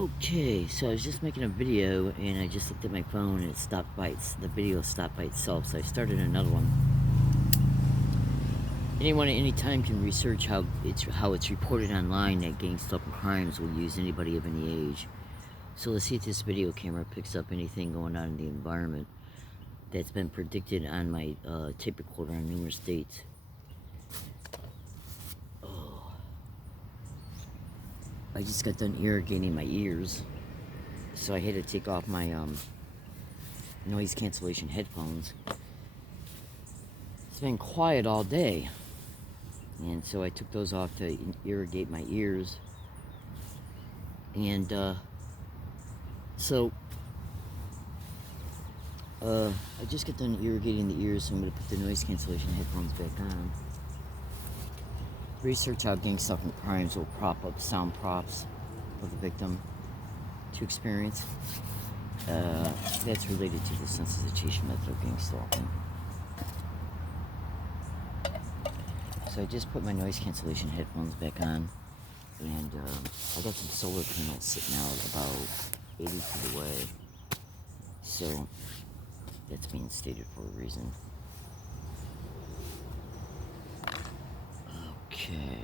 Okay, so I was just making a video and I just looked at my phone and it stopped the video stopped by itself, so I started another one. Anyone at any time can research how it's reported online that gang stalking crimes will use anybody of any age. So let's see if this video camera picks up anything going on in the environment that's been predicted on my tape recorder on numerous dates. Oh. I just got done irrigating my ears, so I had to take off my noise cancellation headphones. It's been quiet all day, and so I took those off to irrigate my ears. And I just got done irrigating the ears, so I'm going to put the noise cancellation headphones back on. Research how gang stalking crimes will prop up sound props of the victim to experience. That's related to the sensitization method of gang stalking. So I just put my noise cancellation headphones back on, and I got some solar panels sitting out about 80 feet away. So that's being stated for a reason. Okay.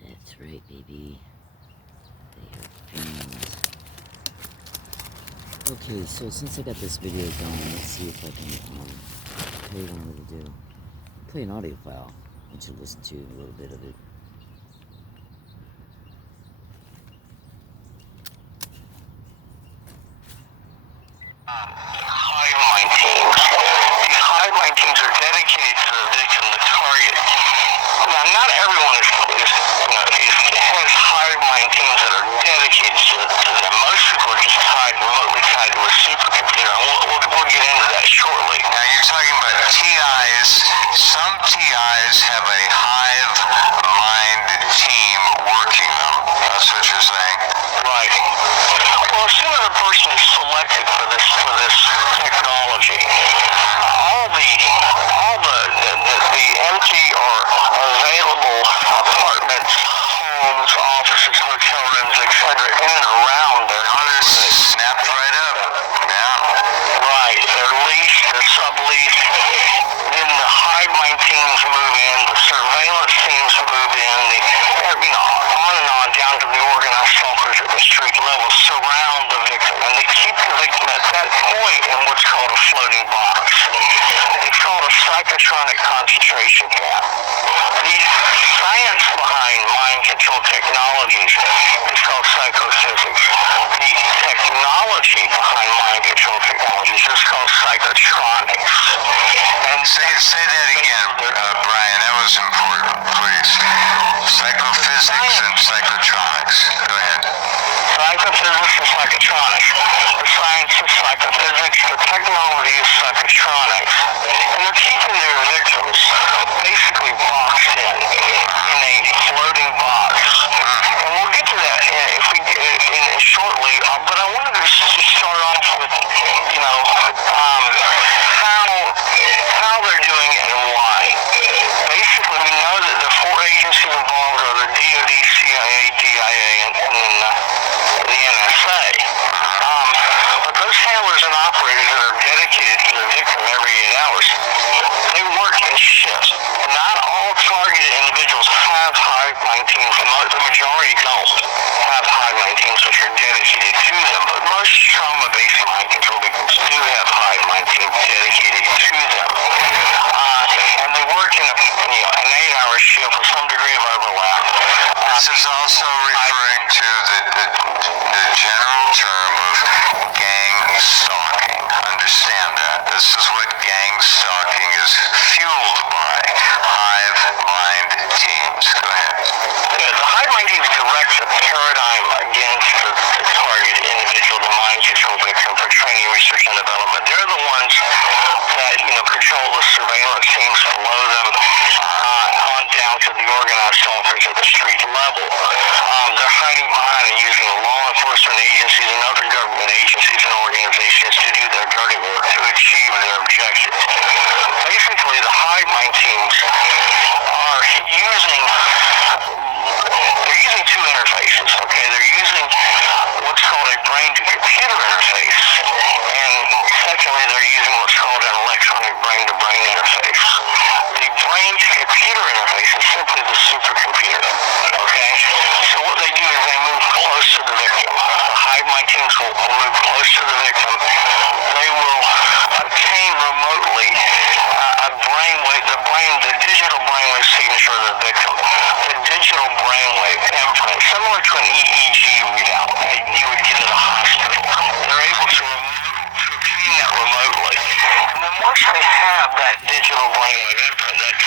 That's right, baby. They are fans. Okay, so since I got this video going, let's see if I can tell you what I'm going to do. Play an audio file. I want you to listen to a little bit of it. Highline teams. These highline teams are dedicated to the victim, the target. Now, not everyone has highline teams that are dedicated to them. Most people are just remotely tied to a supercomputer. We'll get into that shortly. Now, you're talking about TIs. Some TIs have a hive-minded team working them. That's what you're saying? Right. Well, as soon as a person is selected for this technology, all the empty or available apartments, homes, offices, hotel rooms, etc., in and around there, Others snapped right up. Yeah. right, they're leased, they're subleased. Then the hive-mind teams move in, the surveillance teams move in, on and on down to the organized stalkers at the street level surround the victim, and they keep the victim at that point in what's called a floating box. It's called a psychotronic concentration camp. The science behind mind control technologies is called psychophysics. The technology behind mind control technologies is called psychotronics. And say that again, Brian. That was important, please. Psychophysics and psychotronics. Go ahead. Psychophysics and psychotronics. The science is psychophysics, the technology is psychotronics. And they're keeping their victims basically boxed in a floating box. And we'll get to that shortly, but I wanted to just start off with, how they're doing it and why. Basically, we know that the four agencies involved are the DoD, CIA, DIA, and then the NSA. But those handlers and operators that are dedicated to the victim every 8 hours, they work in shifts. Not all targeted individuals have hive-mind teams. The majority don't have hive-mind teams which are dedicated to them, but most trauma this is what gang stalking is fueled by. Hive mind teams. Go ahead. Yeah, the hive mind teams direct the paradigm against the target individual, the mind control victim, for training, research, and development. They're the ones that, control the surveillance teams below them on down to the organized soldiers at the street level. They're hiding behind and using law enforcement agencies and other government agencies and organizations to do their dirty work to achieve their objectives. Basically, the hive mind teams are using two interfaces. Okay, they're using what's called a brain-to-computer interface, and secondly, they're using what's called an electronic brain-to-brain interface. The brain-to-computer interface is simply the supercomputer. Okay, so what they do is they move close to the victim. The hive mind teams will move close to the victim. They will obtain remotely the digital brainwave signature of the victim, the digital brainwave imprint, similar to an EEG readout that you would get at a hospital. They're able to obtain that remotely. And then once they have that digital brainwave imprint,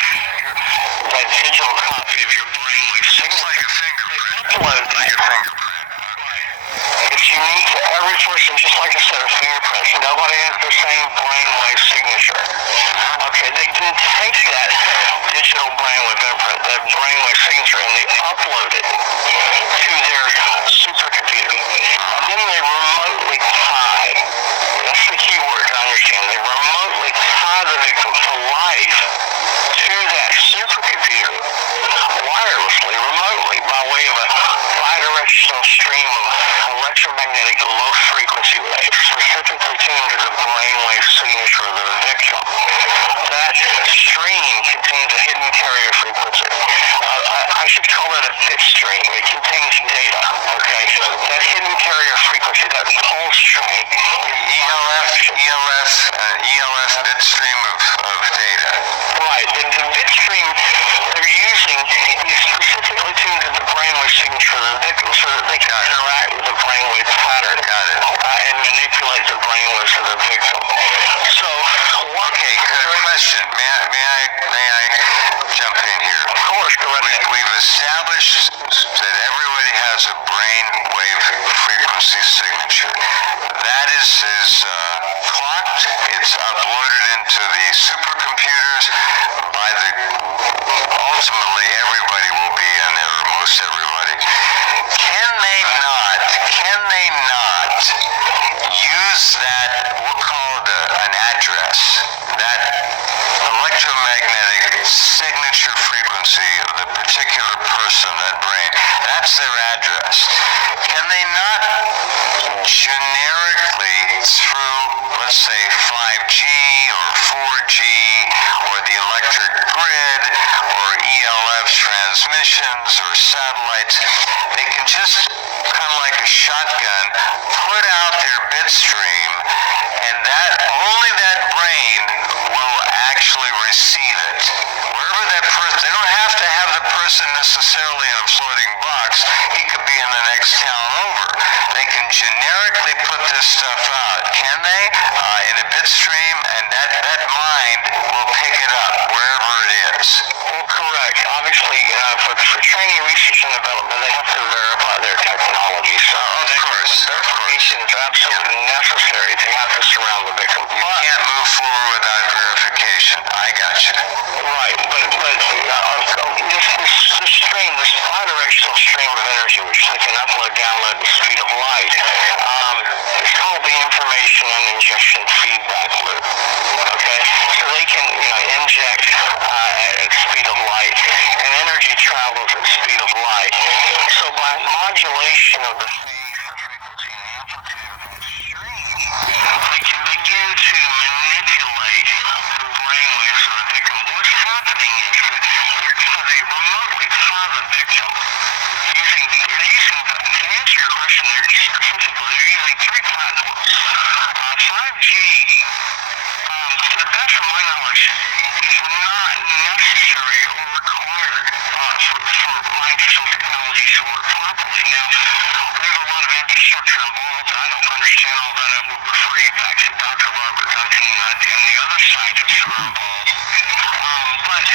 that digital copy of your brainwave signature, Like a fingerprint. upload Like a fingerprint. it's unique to every person, just like I said, a fingerprints. Nobody has the same brainwave signature. Okay, they can take that digital brainwave imprint, that brainwave signature, and they upload it to their supercomputer. And then they remotely tie, that's the key word to understand, they remotely tie the victim to life to that supercomputer wirelessly, remotely, by way of a bidirectional stream of electromagnetic low-frequency waves, specifically tuned to the brainwave signature of the victim. That stream contains a hidden carrier frequency. I should call it a bit stream. It contains data. Okay, that hidden carrier frequency, that pulse train, ELF bit stream of data. right? The bit stream they're using is specifically tuned to the brainwave signature of the victim, so that they can interact with the brainwave pattern. Got it. And manipulate the brainwaves of the victim. So, Okay, good question. May I jump in here? of course, correct. We've established that everybody has a brainwave frequency signature. That is clocked. It's uploaded into the supercomputers by ultimately everybody will be in there, or most everybody. Can they not use that, we'll call it an address, that electromagnetic signature frequency of the particular person, that brain, that's their address. Can they not generically, through, let's say, 5G or 4G or the electric grid or ELF transmissions or satellites, they can just kind of like a shotgun put out their bit stream, and that only that brain will actually receive it. Wherever that person, they don't have to have the person necessarily in a floating box. He could be in the next town over. They can generically put this stuff out, can they? In a bit stream, and that mind will pick it up wherever it is. Well, correct. Obviously, for training, research, and development, they have to verify their technology. So, verification is absolutely necessary to have to surround the victim. You can't move forward without verification. I got you. Right, but this stream, this bidirectional stream of energy, which they can upload, download at the speed of light, it's called the information and injection feedback loop. Okay, so they can inject at the speed of light, and energy travels at the speed of light. So by modulation of the phase, the frequency, and amplitude of that stream, they can begin to manipulate the brainwaves of the victim. What's happening is that they remotely tie the victim using, to answer your question, they're using three platforms. 5G, to the best of my knowledge, is not necessary or required for mind control technology to work properly. Now, there's a lot of infrastructure involved. I don't understand all that. I will refer you back to Dr. Robert Duncan and the other scientists who are involved. But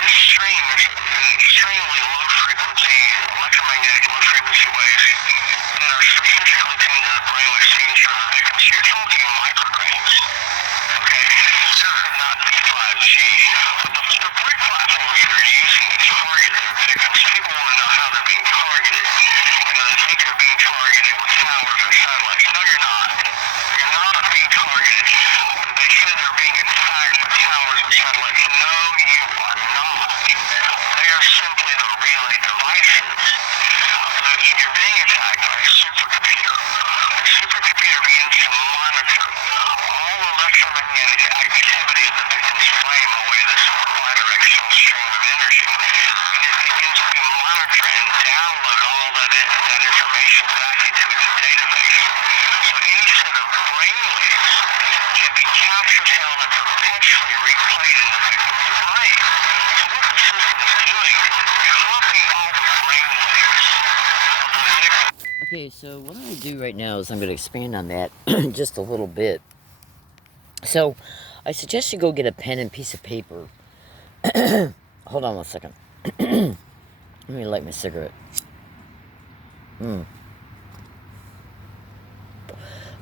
this stream is an extremely low frequency, electromagnetic low frequency waves that are specifically tuned to the brainwave signature of the victims. You're talking micrograms. Okay, so it could not be 5G. But the big platforms they're using to target their victims, people want to know how they're being targeted. They think they're being targeted with towers or satellites. No, you're not. You're not being targeted. They said they're being attacked with towers and satellites. No, you are not. They are simply the relay devices. You're being attacked by a supercomputer. The supercomputer begins to monitor all electromagnetic activity of the victim's brain away this bidirectional stream of energy. And it begins to monitor and download all that information back into its database. So any set of brainwaves can be captured, held, and perpetually replayed in the victim's brain. So what the system is doing is copying all the brainwaves of the victim. Okay, so what I'm going to do right now is I'm going to expand on that just a little bit. So, I suggest you go get a pen and piece of paper. Hold on one second. Let me light my cigarette.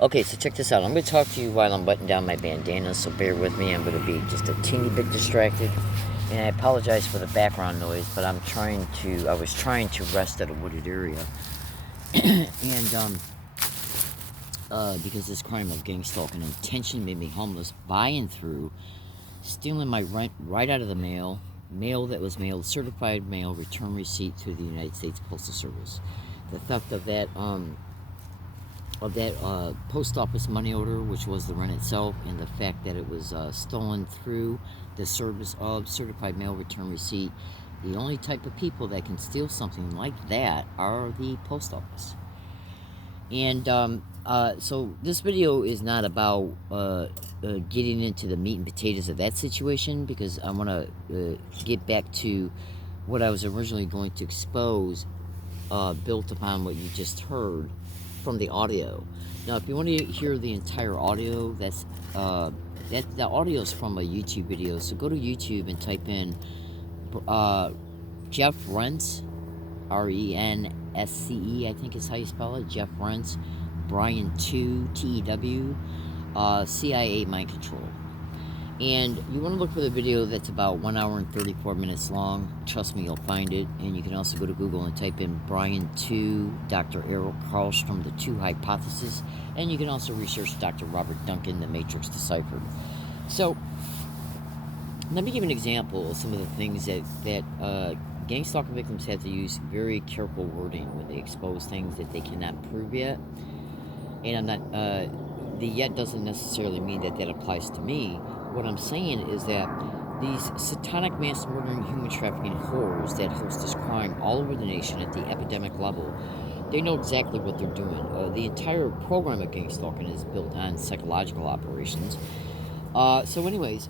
Okay, so check this out. I'm going to talk to you while I'm buttoning down my bandana, so bear with me. I'm going to be just a teeny bit distracted. And I apologize for the background noise, but I was trying to rest at a wooded area. And, because this crime of gang stalking and intention made me homeless, by and through, stealing my rent right out of the mail that was mailed, certified mail, return receipt through the United States Postal Service. The theft of that post office money order, which was the rent itself, and the fact that it was stolen through the service of certified mail return receipt. The only type of people that can steal something like that are the post office. And so this video is not about getting into the meat and potatoes of that situation, because I want to get back to what I was originally going to expose, built upon what you just heard from the audio. Now, if you want to hear the entire audio, the audio is from a YouTube video. So go to YouTube and type in Jeff Rense, RENSCE, I think is how you spell it. Jeff Rense, Brian 2, TEW, CIA Mind Control. And you want to look for the video that's about 1 hour and 34 minutes long. Trust me, you'll find it. And you can also go to Google and type in Brian 2, Dr. Errol Karlstrom, the 2 Hypothesis. And you can also research Dr. Robert Duncan, The Matrix Deciphered. So, let me give an example of some of the things that gang stalking victims have to use very careful wording when they expose things that they cannot prove yet. And I'm not, the yet doesn't necessarily mean that applies to me. What I'm saying is that these satanic mass murdering, human trafficking horrors that host this crime all over the nation at the epidemic level, they know exactly what they're doing. The entire program of gang stalking is built on psychological operations. So anyways,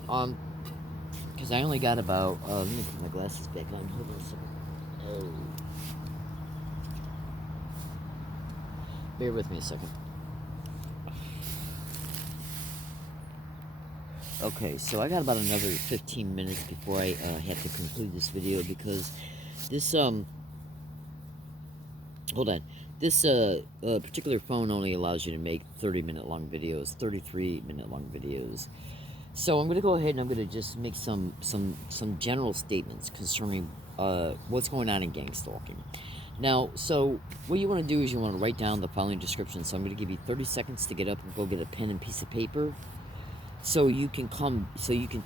because I only got about, let me put my glasses back on, hold on a second. Oh. Bear with me a second. Okay, so I got about another 15 minutes before I have to conclude this video, because this, hold on, this particular phone only allows you to make 30-minute long videos, 33-minute long videos. So I'm going to go ahead and I'm going to just make some general statements concerning what's going on in gang stalking. Now, so what you want to do is you want to write down the following description. So I'm going to give you 30 seconds to get up and go get a pen and piece of paper. So you can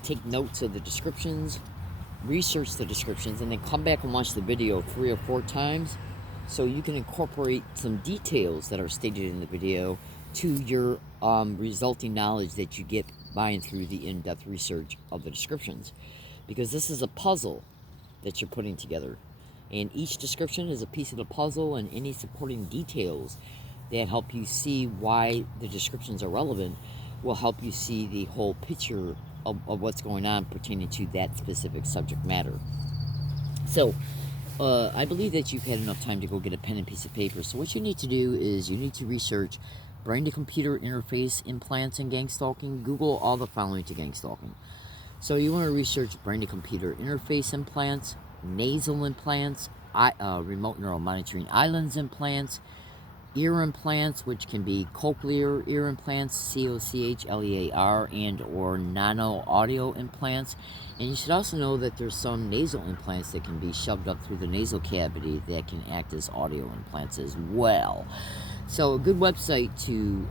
take notes of the descriptions, research the descriptions, and then come back and watch the video 3 or 4 times, so you can incorporate some details that are stated in the video to your resulting knowledge that you get by and through the in-depth research of the descriptions. Because this is a puzzle that you're putting together, and each description is a piece of the puzzle, and any supporting details that help you see why the descriptions are relevant will help you see the whole picture of what's going on pertaining to that specific subject matter. So, I believe that you've had enough time to go get a pen and piece of paper. So what you need to do is you need to research brain-to-computer interface implants in gang stalking, Google all the following to gang stalking. So you want to research brain-to-computer interface implants, nasal implants, remote neural monitoring islands implants, ear implants, which can be cochlear ear implants, COCHLEAR, and or nano audio implants. And you should also know that there's some nasal implants that can be shoved up through the nasal cavity that can act as audio implants as well. So a good website to,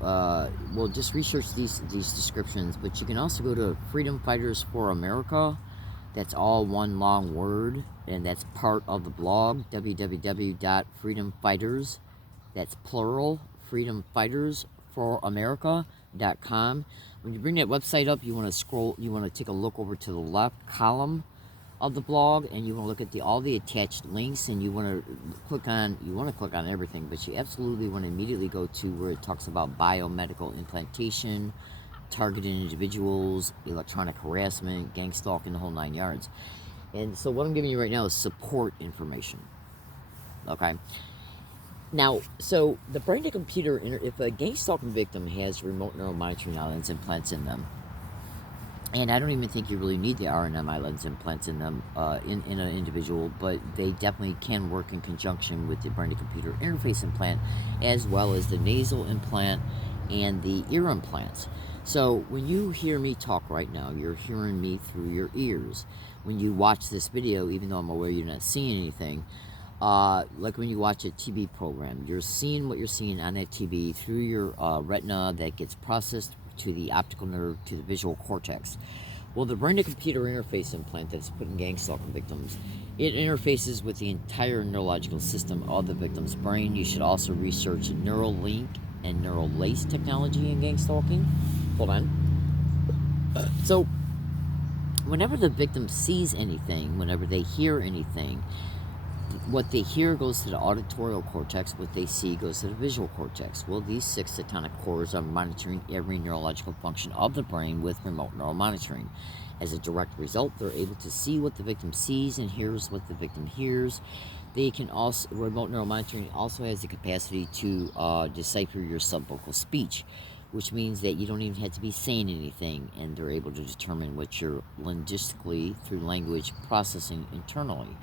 well, just research these descriptions, but you can also go to Freedom Fighters for America. That's all one long word, and that's part of the blog, www.freedomfighters, that's plural, freedomfightersforamerica.com. When you bring that website up, you want to scroll, you want to take a look over to the left column of the blog, and you want to look at all the attached links, and you want to click on everything, but you absolutely want to immediately go to where it talks about biomedical implantation, targeting individuals, electronic harassment, gang stalking, the whole 9 yards. And so what I'm giving you right now is support information. Okay. Now, so the brain-to-computer, if a gang stalking victim has remote neural monitoring islands implants in them, and I don't even think you really need the RNM islands implants in them, in an individual, but they definitely can work in conjunction with the brain-to-computer interface implant, as well as the nasal implant and the ear implants. So when you hear me talk right now, you're hearing me through your ears. When you watch this video, even though I'm aware you're not seeing anything, like when you watch a TV program, you're seeing what you're seeing on that TV through your retina that gets processed to the optical nerve, to the visual cortex. Well, the brain-to-computer interface implant that's put in gang stalking victims, it interfaces with the entire neurological system of the victim's brain. You should also research Neuralink and neural lace technology in gang stalking. Hold on. So, whenever the victim sees anything, whenever they hear anything, what they hear goes to the auditorial cortex, what they see goes to the visual cortex. Well, these 6 tectonic cores are monitoring every neurological function of the brain with remote neural monitoring. As a direct result, they're able to see what the victim sees and hears what the victim hears. They can also, remote neural monitoring also has the capacity to decipher your subvocal speech, which means that you don't even have to be saying anything, and they're able to determine what you're linguistically, through language processing internally.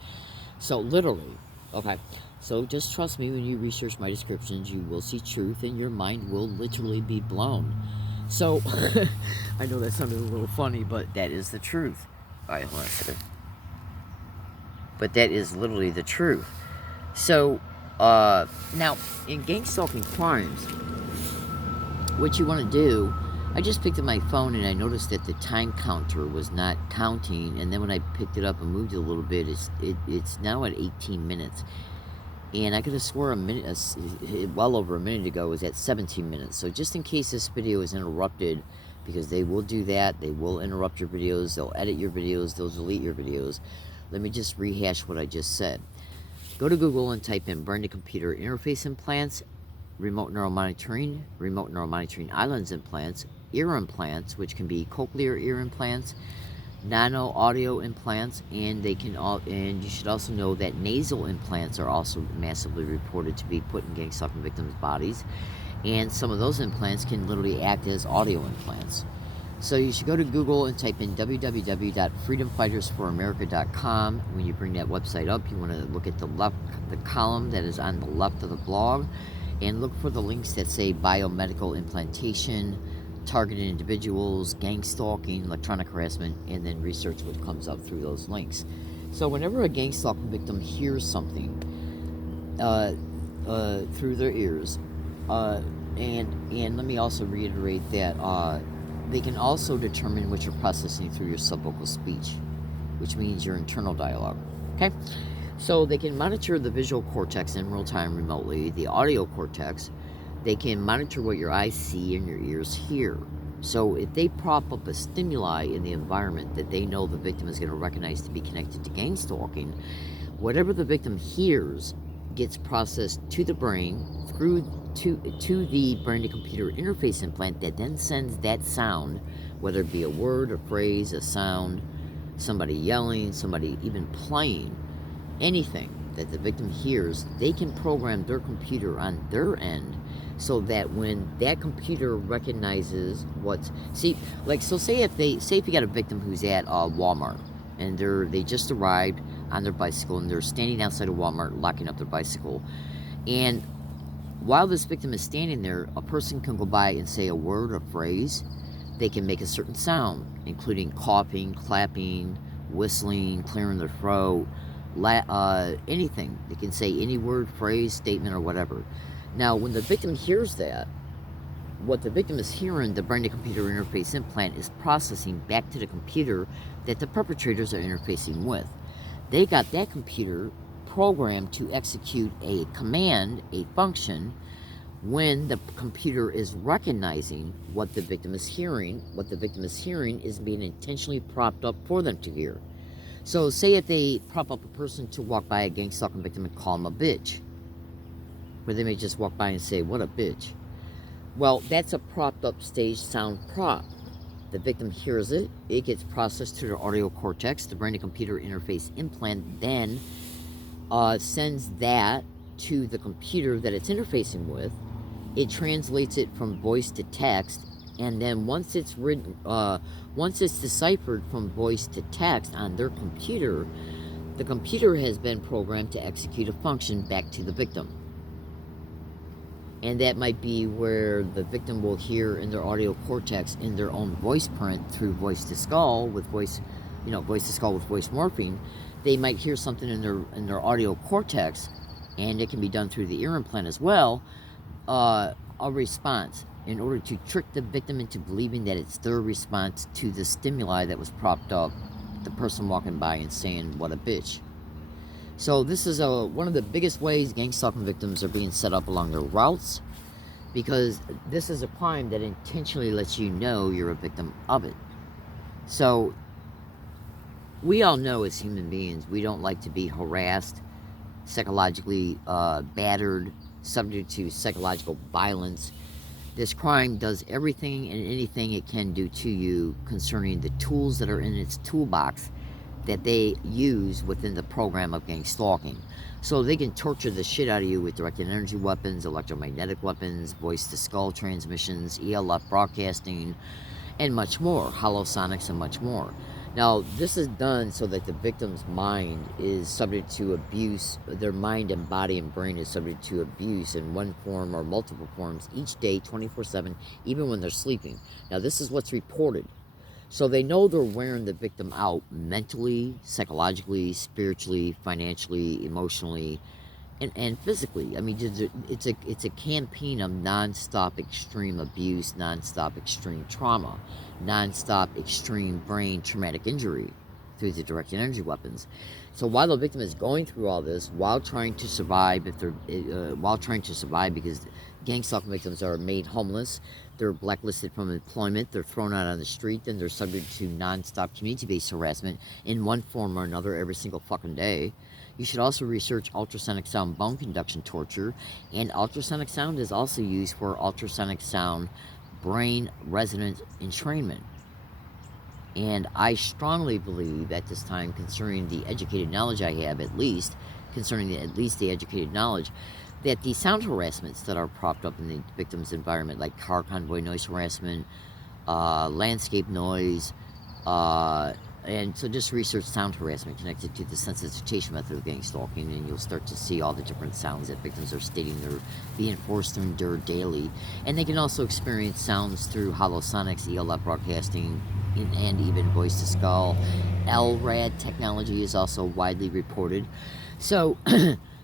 So literally, okay, so just trust me, when you research my descriptions, you will see truth, and your mind will literally be blown. So, I know that sounded a little funny, but that is the truth. Alright, hold on a second. But that is literally the truth. So, now, in gang stalking crimes, what you want to do, I just picked up my phone and I noticed that the time counter was not counting, and then when I picked it up and moved it a little bit, it's now at 18 minutes. And I could have swore well over a minute ago was at 17 minutes. So just in case this video is interrupted, because they will do that, they will interrupt your videos, they'll edit your videos, they'll delete your videos. Let me just rehash what I just said. Go to Google and type in brain-to-computer interface implants, remote neural monitoring islands implants, ear implants, which can be cochlear ear implants, nano audio implants, and they can all, and you should also know that nasal implants are also massively reported to be put in gang stalking victims' bodies, and some of those implants can literally act as audio implants. So you should go to Google and type in www.freedomfightersforamerica.com. When you bring that website up, you want to look at the column that is on the left of the blog, and look for the links that say biomedical implantation, targeted individuals, gang stalking, electronic harassment, and then research what comes up through those links. So whenever a gang stalking victim hears something through their ears, and let me also reiterate that they can also determine what you're processing through your subvocal speech, which means your internal dialogue. Okay? So they can monitor the visual cortex in real time remotely, the audio cortex. They can monitor what your eyes see and your ears hear. So if they prop up a stimuli in the environment that they know the victim is going to recognize to be connected to gang stalking, whatever the victim hears gets processed to the brain through to the brain-to-computer interface implant that then sends that sound, whether it be a word, a phrase, a sound, somebody yelling, somebody even playing, anything that the victim hears, they can program their computer on their end so that when that computer recognizes what's, see, like, so say if you got a victim who's at Walmart, and they just arrived on their bicycle, and they're standing outside of Walmart locking up their bicycle, and while this victim is standing there, a person can go by and say a word or phrase. They can make a certain sound, including coughing, clapping, whistling, clearing their throat, anything. They can say any word, phrase, statement, or whatever. Now, when the victim hears that, what the victim is hearing, the brain-to-computer interface implant is processing back to the computer that the perpetrators are interfacing with. They got that computer programmed to execute a command, a function, when the computer is recognizing what the victim is hearing. What the victim is hearing is being intentionally propped up for them to hear. So say if they prop up a person to walk by a gang stalking victim and call them a bitch, where they may just walk by and say, what a bitch. Well, that's a propped up stage sound prop. The victim hears it, it gets processed to their audio cortex, the brain-to-computer interface implant then sends that to the computer that it's interfacing with. It translates it from voice to text, and then once it's written, once it's deciphered from voice to text on their computer, the computer has been programmed to execute a function back to the victim. And that might be where the victim will hear in their audio cortex in their own voice print through voice to skull with voice, voice to skull with voice morphing. They might hear something in their audio cortex, and it can be done through the ear implant as well, a response, in order to trick the victim into believing that it's their response to the stimuli that was propped up, the person walking by and saying, what a bitch. So this is one of the biggest ways gang stalking victims are being set up along their routes, because this is a crime that intentionally lets you know you're a victim of it. So we all know as human beings, we don't like to be harassed, psychologically battered, subject to psychological violence. This crime does everything and anything it can do to you concerning the tools that are in its toolbox that they use within the program of gang stalking. So they can torture the shit out of you with directed energy weapons, electromagnetic weapons, voice to skull transmissions, ELF broadcasting, and much more, hollow sonics and much more. Now, this is done so that the victim's mind is subject to abuse. Their mind and body and brain is subject to abuse in one form or multiple forms each day, 24/7, even when they're sleeping. Now, this is what's reported. So they know they're wearing the victim out mentally, psychologically, spiritually, financially, emotionally, and physically. I mean, it's a campaign of nonstop extreme abuse, nonstop extreme trauma, nonstop extreme brain traumatic injury through the directed energy weapons. So while the victim is going through all this, while trying to survive, because gang stalking victims are made homeless, they're blacklisted from employment, they're thrown out on the street, and they're subject to nonstop community-based harassment in one form or another every single fucking day. You should also research ultrasonic sound bone conduction torture, and ultrasonic sound is also used for ultrasonic sound brain resonance entrainment. And I strongly believe at this time, concerning the educated knowledge I have, at least the educated knowledge, that the sound harassments that are propped up in the victim's environment, like car convoy noise harassment, landscape noise, and so just research sound harassment connected to the sensitization method of gang stalking, and you'll start to see all the different sounds that victims are stating they're being forced to endure daily. And they can also experience sounds through hollow sonics, ELF broadcasting, and even voice to skull. LRAD technology is also widely reported. So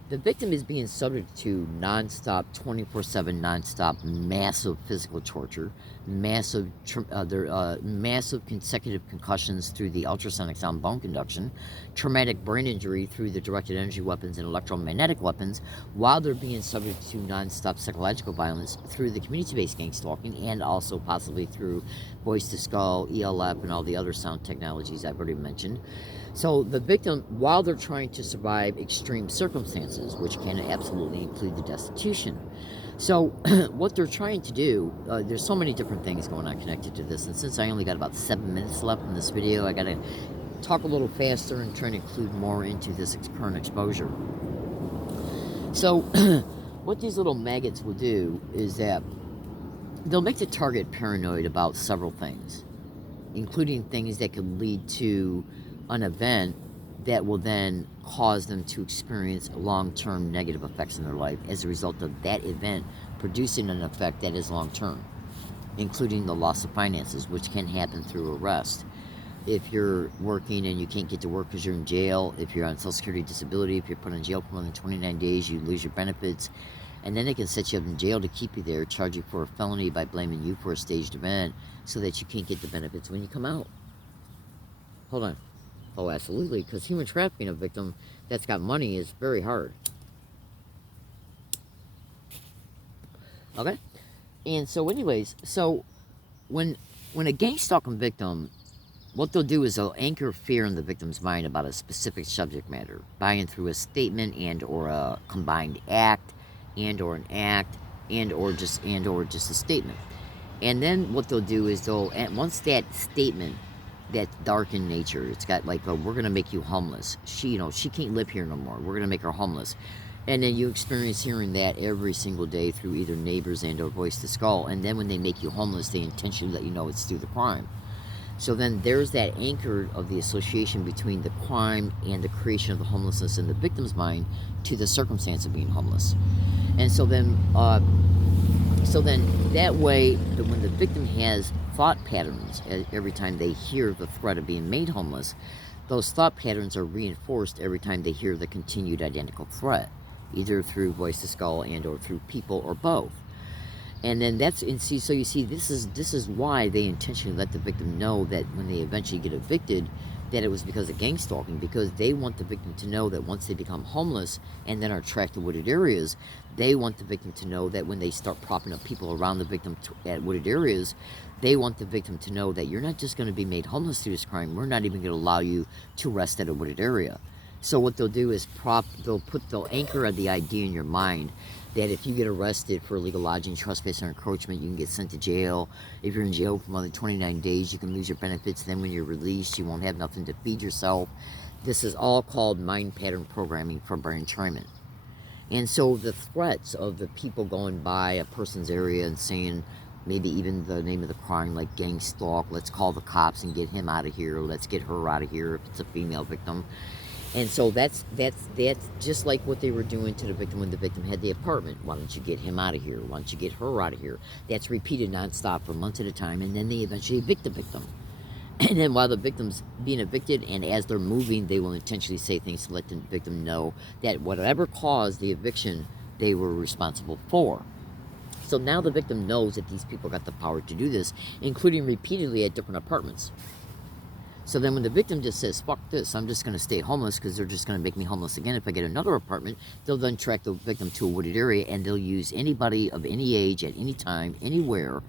the victim is being subject to nonstop, 24/7, nonstop, massive physical torture, massive consecutive concussions through the ultrasonic sound bone conduction, traumatic brain injury through the directed energy weapons and electromagnetic weapons, while they're being subject to nonstop psychological violence through the community-based gang stalking, and also possibly through voice to skull, ELF, and all the other sound technologies I've already mentioned. So the victim, while they're trying to survive extreme circumstances, which can absolutely include the destitution. So what they're trying to do, there's so many different things going on connected to this, and since I only got about 7 minutes left in this video, I gotta talk a little faster and try to include more into this current exposure. So what these little maggots will do is that they'll make the target paranoid about several things, including things that could lead to an event that will then cause them to experience long-term negative effects in their life as a result of that event producing an effect that is long-term, including the loss of finances, which can happen through arrest. If you're working and you can't get to work because you're in jail, if you're on Social Security disability, if you're put in jail for more than 29 days, you lose your benefits. And then they can set you up in jail to keep you there, charge you for a felony by blaming you for a staged event so that you can't get the benefits when you come out. Hold on. Oh, absolutely, because human trafficking a victim that's got money is very hard. Okay? And so anyways, so when a gang stalking victim, what they'll do is they'll anchor fear in the victim's mind about a specific subject matter, buying through a statement and or a combined act and or an act and or just a statement. And then what they'll do is once that statement that's dark in nature, it's got like we're gonna make you homeless. She can't live here no more. We're gonna make her homeless. And then you experience hearing that every single day through either neighbors and or voice to skull. And then when they make you homeless, they intentionally let you know it's through the crime. So then there's that anchor of the association between the crime and the creation of the homelessness in the victim's mind to the circumstance of being homeless. And so then that way, when the victim has thought patterns every time they hear the threat of being made homeless, those thought patterns are reinforced every time they hear the continued identical threat, either through voice to skull and or through people or both. And then so you see, this is why they intentionally let the victim know that when they eventually get evicted, that it was because of gang stalking, because they want the victim to know that once they become homeless and then are tracked to wooded areas, they want the victim to know that when they start propping up people around the victim at wooded areas, they want the victim to know that you're not just going to be made homeless through this crime, we're not even going to allow you to rest at a wooded area. So what they'll do is they'll anchor the idea in your mind that if you get arrested for illegal lodging, trespass, or encroachment, you can get sent to jail. If you're in jail for more than 29 days, you can lose your benefits. Then when you're released, you won't have nothing to feed yourself. This is all called mind pattern programming for brain entrainment. And so the threats of the people going by a person's area and saying maybe even the name of the crime, like gang stalk, let's call the cops and get him out of here, or let's get her out of here if it's a female victim. And so that's just like what they were doing to the victim when the victim had the apartment. Why don't you get him out of here? Why don't you get her out of here? That's repeated nonstop for months at a time, and then they eventually evict the victim. And then while the victim's being evicted, and as they're moving, they will intentionally say things to let the victim know that whatever caused the eviction, they were responsible for. So now the victim knows that these people got the power to do this, including repeatedly at different apartments. So then when the victim just says, fuck this, I'm just going to stay homeless because they're just going to make me homeless again if I get another apartment, they'll then track the victim to a wooded area, and they'll use anybody of any age at any time, anywhere,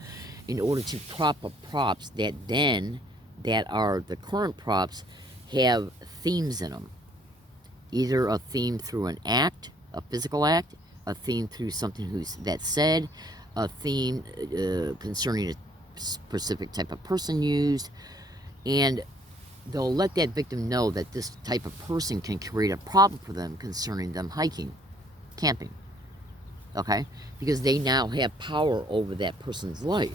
in order to prop up props that are the current props have themes in them. Either a theme through an act, a physical act, a theme through something that's said, a theme concerning a specific type of person used, and they'll let that victim know that this type of person can create a problem for them concerning them hiking, camping, okay? Because they now have power over that person's life.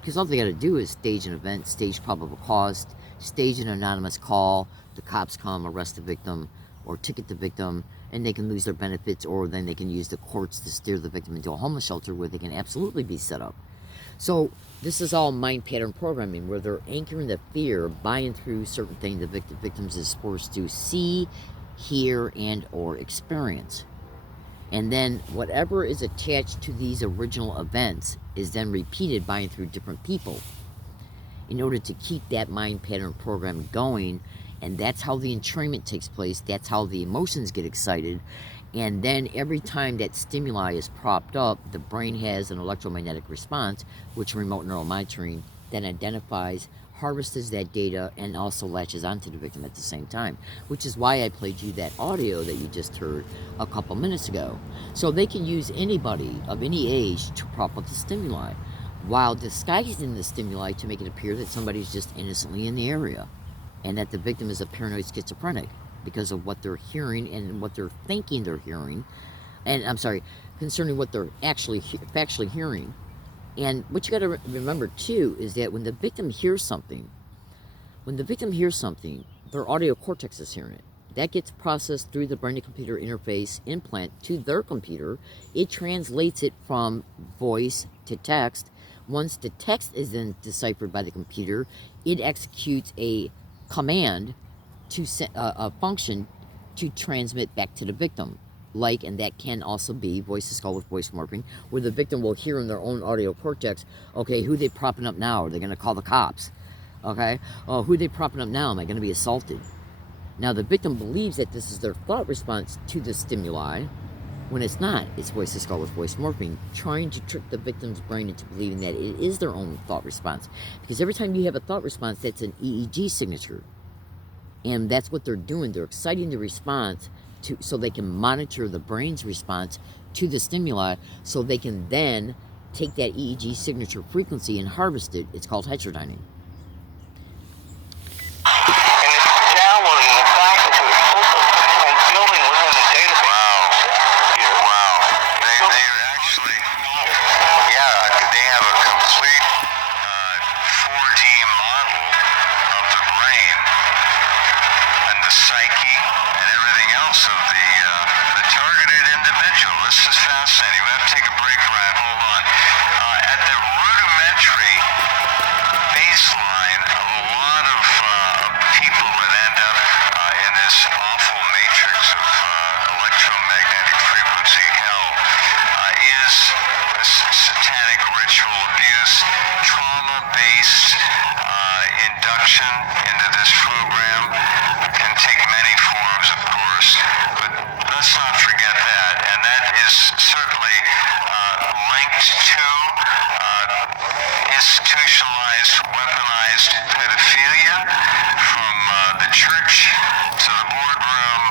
Because all they got to do is stage an event, stage probable cause, stage an anonymous call, the cops come, arrest the victim, or ticket the victim, and they can lose their benefits, or then they can use the courts to steer the victim into a homeless shelter where they can absolutely be set up. So this is all mind pattern programming, where they're anchoring the fear, buying through certain things the victims is forced to see, hear, and or experience. And then whatever is attached to these original events is then repeated buying through different people in order to keep that mind pattern program going. And that's how the entrainment takes place. That's how the emotions get excited. And then every time that stimuli is propped up, the brain has an electromagnetic response, which remote neural monitoring then identifies, harvests that data, and also latches onto the victim at the same time, which is why I played you that audio that you just heard a couple minutes ago. So they can use anybody of any age to prop up the stimuli, while disguising the stimuli to make it appear that somebody's just innocently in the area, and that the victim is a paranoid schizophrenic because of what they're hearing and what they're thinking they're hearing, and I'm sorry, concerning what they're actually factually hearing. And what you got to remember too is that when the victim hears something, their audio cortex is hearing it. That gets processed through the brain-to-computer interface implant to their computer. It translates it from voice to text. Once the text is then deciphered by the computer, it executes a command to a function to transmit back to the victim. And that can also be voice-to-skull with voice morphing, where the victim will hear in their own audio cortex, okay, who they propping up now? Are they going to call the cops? Okay, oh, who they propping up now? Am I going to be assaulted? Now, the victim believes that this is their thought response to the stimuli, when it's not. It's voice-to-skull with voice morphing, trying to trick the victim's brain into believing that it is their own thought response. Because every time you have a thought response, that's an EEG signature. And that's what they're doing. They're exciting the response so they can monitor the brain's response to the stimuli, so they can then take that EEG signature frequency and harvest it. It's called heterodyning. Into this program can take many forms, of course, but let's not forget that. And that is certainly linked to institutionalized, weaponized pedophilia from the church to the boardroom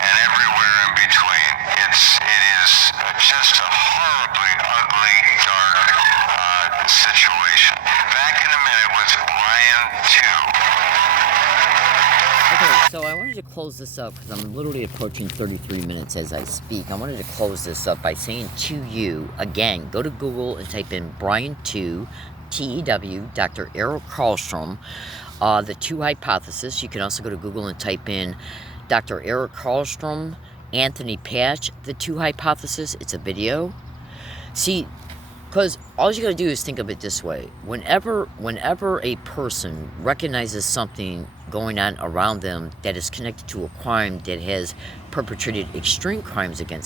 and everywhere in between. It is just a horribly ugly, dark situation. Back in a minute with Brian 2. Okay, so I wanted to close this up because I'm literally approaching 33 minutes as I speak. I wanted to close this up by saying to you, again, go to Google and type in Brian 2, TEW, Dr. Errol Karlstrom, the 2 hypothesis. You can also go to Google and type in Dr. Errol Karlstrom, Anthony Patch, the 2 hypothesis. It's a video. See, because all you gotta do is think of it this way. Whenever a person recognizes something going on around them that is connected to a crime that has perpetrated extreme crimes against